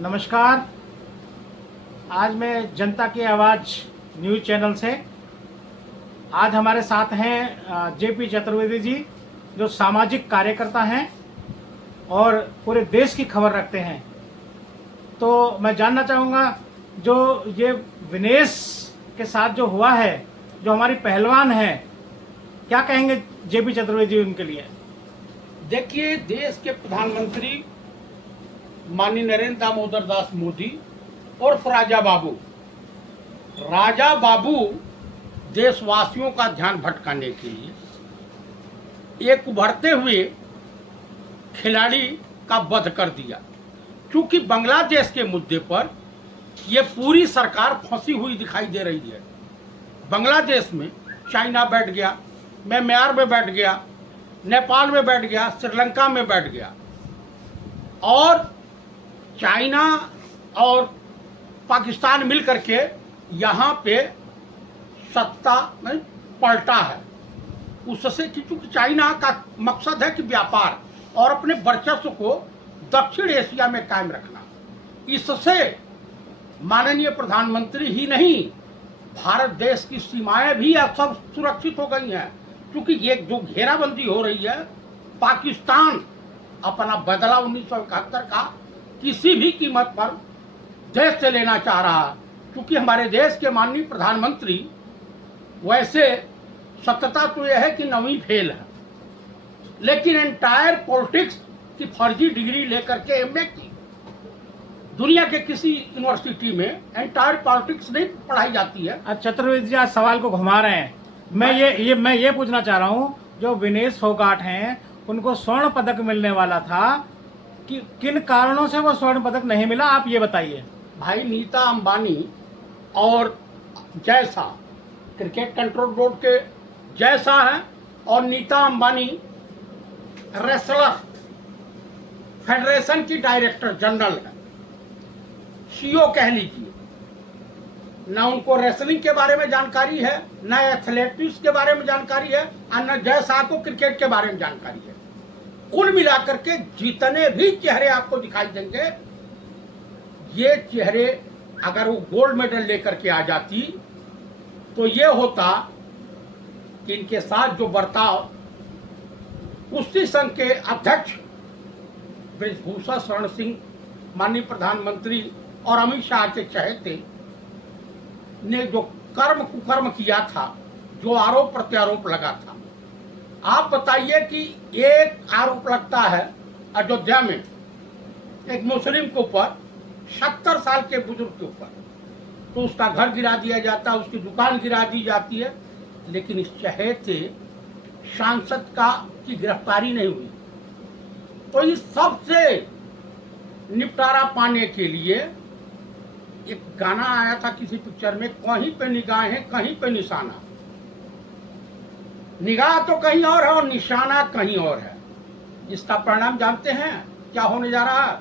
नमस्कार। आज मैं जनता की आवाज़ न्यूज़ चैनल से आज हमारे साथ हैं जेपी चतुर्वेदी जी, जो सामाजिक कार्यकर्ता हैं और पूरे देश की खबर रखते हैं। तो मैं जानना चाहूँगा, जो ये विनेश के साथ जो हुआ है, जो हमारी पहलवान है, क्या कहेंगे जेपी चतुर्वेदी जी उनके लिए? देखिए, देश के प्रधानमंत्री माननीय नरेंद्र दामोदर दास मोदी और राजा बाबू देशवासियों का ध्यान भटकाने के लिए एक उभरते हुए खिलाड़ी का वध कर दिया। क्योंकि बांग्लादेश के मुद्दे पर यह पूरी सरकार फंसी हुई दिखाई दे रही है। बांग्लादेश में चाइना बैठ गया, म्यांमार में बैठ गया, नेपाल में बैठ गया, श्रीलंका में बैठ गया, और चाइना और पाकिस्तान मिल करके यहाँ पे सत्ता में पलटा है। उससे क्योंकि चाइना का मकसद है कि व्यापार और अपने वर्चस्व को दक्षिण एशिया में कायम रखना। इससे माननीय प्रधानमंत्री ही नहीं, भारत देश की सीमाएं भी अब सब सुरक्षित हो गई हैं। क्योंकि ये जो घेराबंदी हो रही है, पाकिस्तान अपना बदला 1971 का किसी भी कीमत पर देश से लेना चाह रहा है। क्योंकि हमारे देश के माननीय प्रधानमंत्री वैसे सत्यता तो यह है कि 9वीं फेल है, लेकिन एंटायर पॉलिटिक्स की फर्जी डिग्री लेकर के एमए की। दुनिया के किसी यूनिवर्सिटी में एंटायर पॉलिटिक्स नहीं पढ़ाई जाती है। चतुर्वेदी जी आज सवाल को घुमा रहे हैं। मैं ये पूछना चाह रहा हूँ, जो विनेश फोगाट हैं, उनको स्वर्ण पदक मिलने वाला था कि किन कारणों से वो स्वर्ण पदक नहीं मिला, आप ये बताइए। भाई, नीता अंबानी और जैसा क्रिकेट कंट्रोल बोर्ड के जैसा है, और नीता अंबानी रेसलर फेडरेशन की डायरेक्टर जनरल है, सीईओ कह लीजिए। न उनको रेसलिंग के बारे में जानकारी है, न एथलेटिक्स के बारे में जानकारी है, और न जैसा को क्रिकेट के बारे में जानकारी है। कुल मिलाकर के जितने भी चेहरे आपको दिखाई देंगे, ये चेहरे अगर वो गोल्ड मेडल लेकर के आ जाती तो ये होता कि इनके साथ जो बर्ताव कुश्ती संघ के अध्यक्ष ब्रजभूषण शरण सिंह, माननीय प्रधानमंत्री और अमित शाह के चहेते ने जो कर्म कुकर्म किया था, जो आरोप प्रत्यारोप लगा था। आप बताइए कि एक आरोप लगता है अयोध्या में एक मुस्लिम के ऊपर, 70 साल के बुजुर्ग के ऊपर, तो उसका घर गिरा दिया जाता है, उसकी दुकान गिरा दी जाती है, लेकिन इस चहेते सांसद की गिरफ्तारी नहीं हुई। तो इस सब से निपटारा पाने के लिए एक गाना आया था किसी पिक्चर में, कहीं पे निगाहें कहीं पे निशाना। निगाह तो कहीं और है और निशाना कहीं और है। इसका परिणाम जानते हैं क्या होने जा रहा है?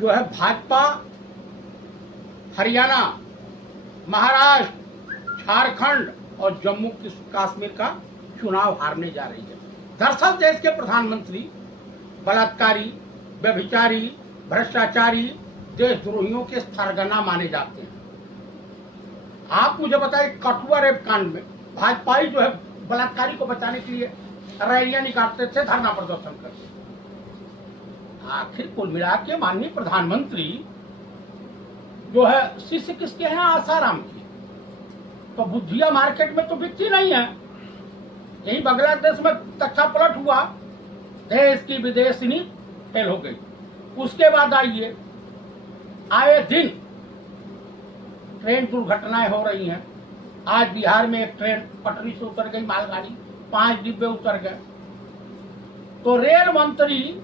जो है भाजपा हरियाणा, महाराष्ट्र, झारखंड और जम्मू कश्मीर का चुनाव हारने जा रही है। दरअसल देश के प्रधानमंत्री बलात्कारी, व्यभिचारी, भ्रष्टाचारी, देशद्रोहियों के सरगना माने जाते हैं। आप मुझे बताइए, कठुआ रेप कांड में भाजपाई जो है बलात्कारी को बचाने के लिए रैलियां निकालते थे, धरना प्रदर्शन करते थे। आखिर कुल मिला के माननीय प्रधानमंत्री जो है शिष्य किसके हैं? आसाराम की। तो बुद्धिया मार्केट में तो बिकती नहीं है। यही बांग्लादेश में तख्ता पलट हुआ, देश की विदेशिनी फेल हो गई। उसके बाद आइए, आए दिन ट्रेन दुर्घटनाएं हो रही हैं। आज बिहार में एक ट्रेन पटरी से उतर गई, मालगाड़ी, 5 डिब्बे उतर गए। तो रेल मंत्री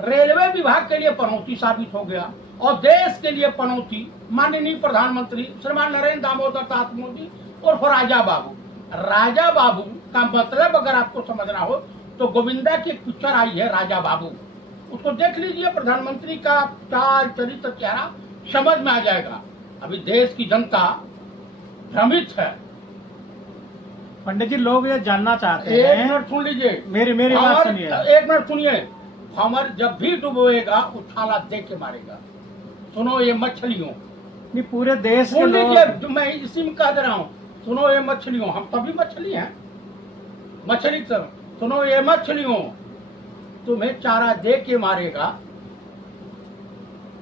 रेलवे विभाग के लिए पनौती साबित हो गया, और देश के लिए पनौती माननीय प्रधानमंत्री श्रीमान नरेंद्र दामोदर दास मोदी और राजा बाबू। राजा बाबू का मतलब अगर आपको समझना हो तो गोविंदा की एक पिक्चर आई है राजा बाबू, उसको देख लीजिए। प्रधानमंत्री का चाल चरित्र चेहरा समझ में आ जाएगा। अभी देश की जनता भ्रमित है। पंडित जी, लोग ये जानना चाहते हैं। एक मिनट सुन लीजिए, मेरी बात सुनिए। एक मिनट सुनिए। हमर जब भी डुबोएगा उछाला दे के मारेगा। सुनो ये मछलियों, नहीं पूरे देश के सुन लोग लीजिए, मैं इसी में कह दे रहा हूँ, सुनो ये मछलियों, हम तभी मछली हैं, मछली सब। सुनो ये मछलियों, तुम्हें चारा दे के मारेगा।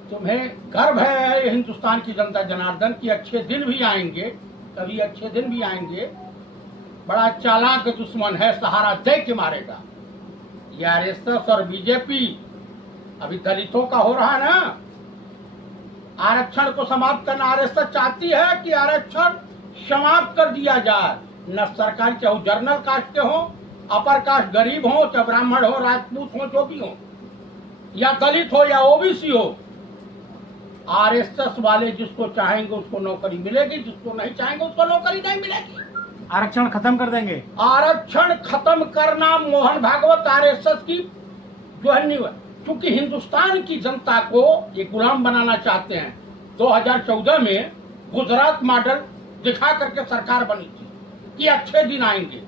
तुम्हें गर्व है हिंदुस्तान की जनता जनार्दन की अच्छे दिन भी आएंगे, कभी अच्छे दिन भी आएंगे। बड़ा चालाक दुश्मन है, सहारा दे के मारेगा। ये आरएसएस और बीजेपी अभी दलितों का हो रहा है ना, आरक्षण को समाप्त करना आरएसएस चाहती है कि आरक्षण समाप्त कर दिया जाए। न सरकार चाहे जर्नल कास्ट के हो, अपर कास्ट गरीब हो, चाहे ब्राह्मण हो, राजपूत हो, जो भी हो, या दलित हो या ओबीसी हो, आरएसएस वाले जिसको चाहेंगे उसको नौकरी मिलेगी, जिसको नहीं चाहेंगे उसको नौकरी नहीं मिलेगी। आरक्षण खत्म कर देंगे। आरक्षण खत्म करना मोहन भागवत आरएसएस की जो है, क्योंकि हिंदुस्तान की जनता को ये गुलाम बनाना चाहते हैं। 2014 में गुजरात मॉडल दिखा करके सरकार बनी थी कि अच्छे दिन आएंगे,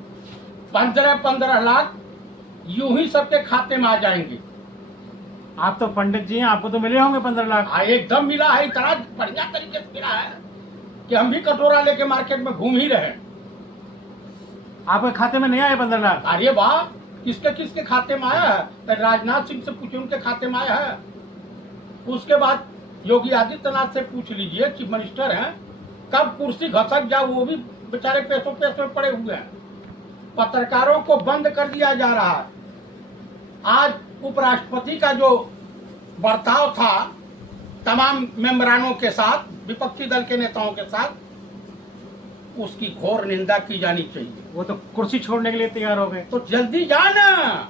15-15 लाख यूं ही सबके खाते में आ जाएंगे। आप तो पंडित जी हैं, आपको तो मिले होंगे 15 लाख। एकदम मिला है, इतना बढ़िया तरीके से मिला है कि हम भी कटोरा लेके मार्केट में घूम ही रहे। आपके खाते में नहीं आए 15 लाख? अरे वाह, किसके किसके खाते में आया है? तो राजनाथ सिंह से पूछे, उनके खाते में आया है। उसके बाद योगी आदित्यनाथ से पूछ लीजिए, चीफ मिनिस्टर हैं, कब कुर्सी घसक जाए वो भी बेचारे पैसों में पड़े हुए हैं। पत्रकारों को बंद कर दिया जा रहा है। आज उपराष्ट्रपति का जो बर्ताव था तमाम मेंबरानों के साथ, विपक्षी दल के नेताओं के साथ, उसकी घोर निंदा की जानी चाहिए। वो तो कुर्सी छोड़ने के लिए तैयार हो गए। तो जल्दी जाना,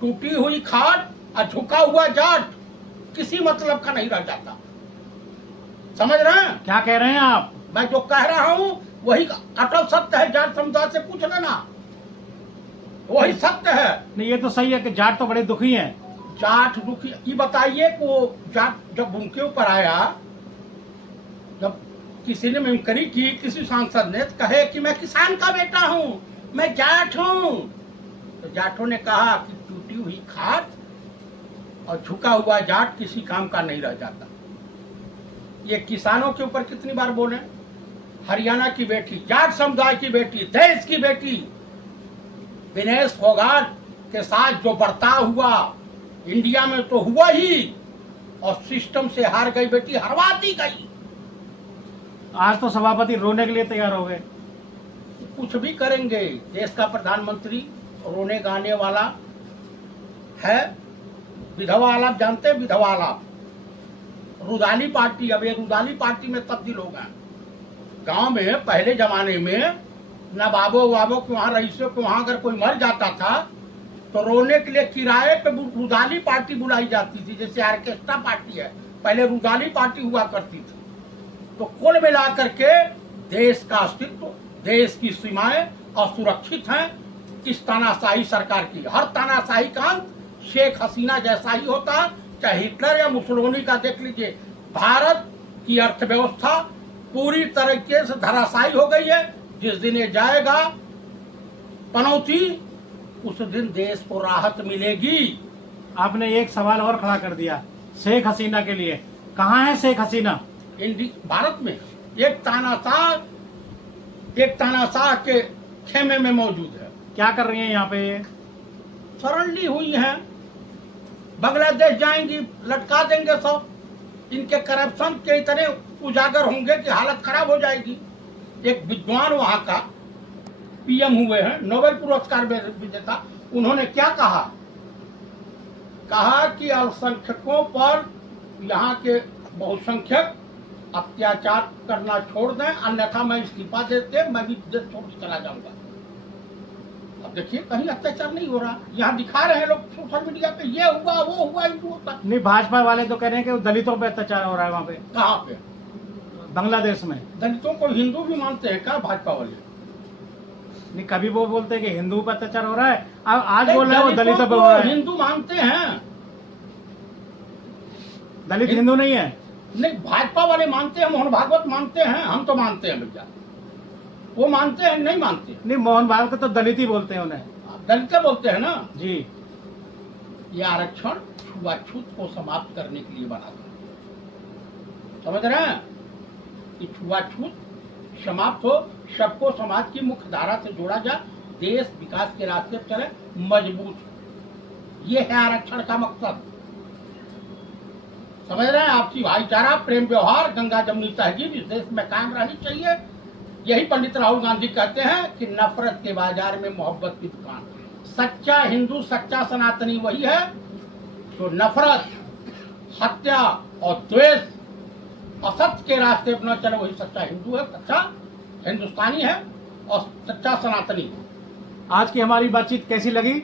टूटी हुई खाट और झुका हुआ जाट किसी मतलब का नहीं रह जाता। समझ रहे हैं क्या कह रहे हैं आप? मैं जो कह रहा हूं वही अटल सत्य है। जाट समुदाय से पूछ लेना, वही सत्य है। नहीं ये तो सही है कि जाट तो बड़े दुखी हैं। जाट दुखी, ये बताइए कि वो जाट जब उनके ऊपर आया, जब किसी ने मिमिक्री की, किसी सांसद ने कहे कि मैं किसान का बेटा हूं, मैं जाट हूं, तो जाटों ने कहा कि टूटी हुई खाट और झुका हुआ जाट किसी काम का नहीं रह जाता। ये किसानों के ऊपर कितनी बार बोले। हरियाणा की बेटी, जाट समुदाय की बेटी, देश की बेटी विनेश फोगाट के साथ जो बर्ताव हुआ इंडिया में तो हुआ ही, और सिस्टम से हार गई बेटी, हरवा दी गई। आज तो सभापति रोने के लिए तैयार हो गए। कुछ भी करेंगे, देश का प्रधानमंत्री रोने गाने वाला है। विधवा आलाप जानते हैं? विधवा आलाप, रुदाली पार्टी, अब ये रुदाली पार्टी में तब्दील हो गए। गांव में पहले जमाने में नवाबों वाबों के वहां, रईसों के वहां अगर कोई मर जाता था तो रोने के लिए किराए पे रुदाली पार्टी बुलाई जाती थी, जैसे ऑर्केस्ट्रा पार्टी है, पहले रुदाली पार्टी हुआ करती थी। तो कुल मिलाकर के देश का अस्तित्व, देश की सीमाएं असुरक्षित हैं इस तानाशाही सरकार की। हर तानाशाही का अंत शेख हसीना जैसा ही होता, चाहे हिटलर या मुसोलिनी का देख लीजिए। भारत की अर्थव्यवस्था पूरी तरीके से धराशायी हो गई है। जिस दिन ये जाएगा पनौती, उस दिन देश को राहत मिलेगी। आपने एक सवाल और खड़ा कर दिया शेख हसीना के लिए। कहाँ है शेख हसीना? भारत में एक तानाशाह के खेमे में मौजूद है। क्या कर रही है यहाँ पे? ये शरण हुई हैं, बांग्लादेश जाएंगी, लटका देंगे सब। इनके करप्शन के इतने उजागर होंगे कि हालत खराब हो जाएगी। एक विद्वान वहां का पीएम हुए हैं, नोबेल पुरस्कार विजेता, उन्होंने क्या कहा? कहा कि अल्पसंख्यकों पर यहाँ के बहुसंख्यक अत्याचार करना छोड़ दें, अन्यथा मैं इस्तीफा देते, मैं भी देश छोड़ के चला जाऊंगा। अब देखिए कहीं अत्याचार नहीं हो रहा, यहाँ दिखा रहे हैं लोग सोशल मीडिया पे, ये हुआ वो हुआ ये हुआ। नहीं, भाजपा वाले तो कह रहे हैं कि दलितों पे अत्याचार हो रहा है वहाँ पे। कहाँ पे? बांग्लादेश में। दलितों को हिंदू भी मानते हैं क्या भाजपा वाले? नहीं, कभी वो बोलते हैं कि हिंदू पे अत्याचार हो रहा है, अब आज बोल रहे हैं वो दलितों पे हो रहा है। हिंदू मानते हैं, दलित हिंदू नहीं है। नहीं, भाजपा वाले मानते हैं, मोहन भागवत मानते हैं, हम तो मानते हैं भैया। वो मानते हैं नहीं मानते? नहीं, मोहन भागवत तो दलित ही बोलते हैं उन्हें। दलित बोलते हैं ना जी। ये आरक्षण छुआछूत को समाप्त करने के लिए बना था। समझ रहे हैं कि छुआछूत समाप्त हो, सबको समाज की मुख्य धारा से जोड़ा जाए, देश विकास के रास्ते पर चले, मजबूत हो। ये है आरक्षण का मकसद। समझ रहे हैं? आपसी भाईचारा, प्रेम व्यवहार, गंगा जमुनी तहजीब इस देश में कायम रहनी चाहिए। यही पंडित राहुल गांधी कहते हैं कि नफरत के बाजार में मोहब्बत की दुकान। सच्चा हिंदू, सच्चा सनातनी वही है जो नफरत, हत्या और द्वेष, असत्य के रास्ते पर न चले, वही सच्चा हिंदू है, सच्चा हिंदुस्तानी है और सच्चा सनातनी है। आज की हमारी बातचीत कैसी लगी